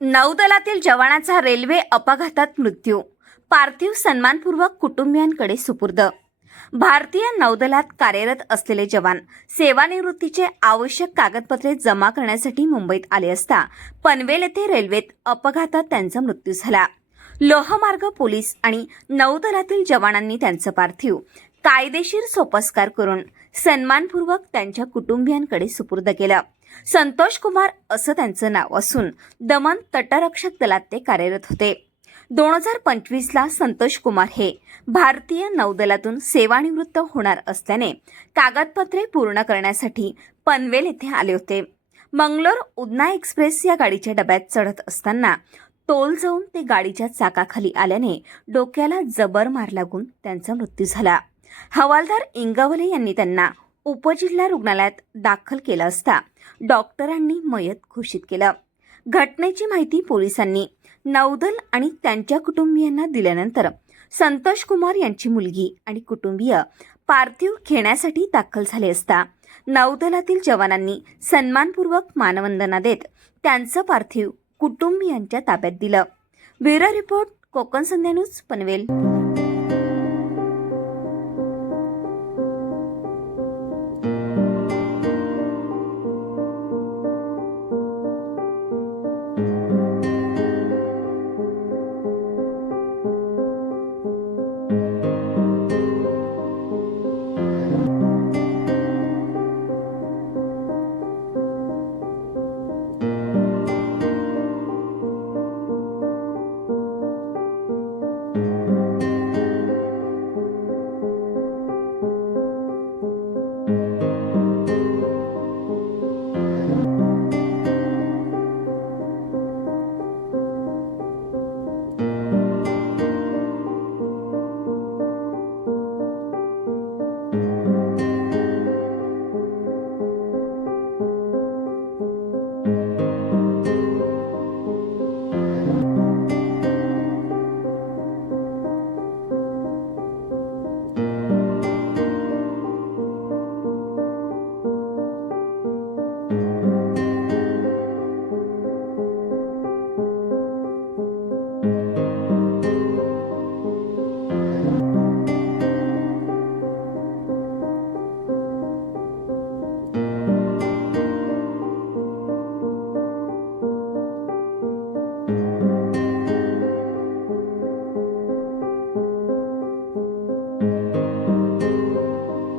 नौदलातील जवानाचा रेल्वे अपघातात मृत्यू, पार्थिव सन्मानपूर्वक कुटुंबियांकडे सुपूर्द। भारतीय नौदलात कार्यरत असलेले जवान सेवानिवृत्तीचे आवश्यक कागदपत्रे जमा करण्यासाठी मुंबईत आले असता पनवेल येथे रेल्वेत अपघातात त्यांचा मृत्यू झाला। लोहमार्ग पोलीस आणि नौदलातील जवानांनी त्यांचं पार्थिव कायदेशीर सोपस्कार करून सन्मानपूर्वक त्यांच्या कुटुंबियांकडे सुपूर्द केलं। संतोष कुमार असं त्यांचं नाव असून दमन तटरक्षक दलात ते कार्यरत होते। 2025ला संतोष कुमार हे भारतीय नौदलातून सेवानिवृत्त होणार असल्याने कागदपत्रे पूर्ण करण्यासाठी पनवेल येथे आले होते। मंगलोर उधना एक्सप्रेस या गाडीच्या डब्यात चढत असताना तोल जाऊन ते गाडीच्या चाकाखाली आल्याने डोक्याला जबर मार लागून त्यांचा मृत्यू झाला। हवालदार इंगवले यांनी त्यांना उपजिल्हा रुग्णालयात दाखल केलं असता डॉक्टरांनी मयत घोषित केलं। घटनेची माहिती पोलिसांनी नौदल आणि त्यांच्या कुटुंबियांना दिल्यानंतर संतोष कुमार यांची मुलगी आणि कुटुंबीय पार्थिव घेण्यासाठी दाखल झाले असता नौदलातील जवानांनी सन्मानपूर्वक मानवंदना देत त्यांचं पार्थिव कुटुंबियांच्या ताब्यात दिलं। ब्युरो रिपोर्ट, कोकण संध्या न्यूज, पनवेल।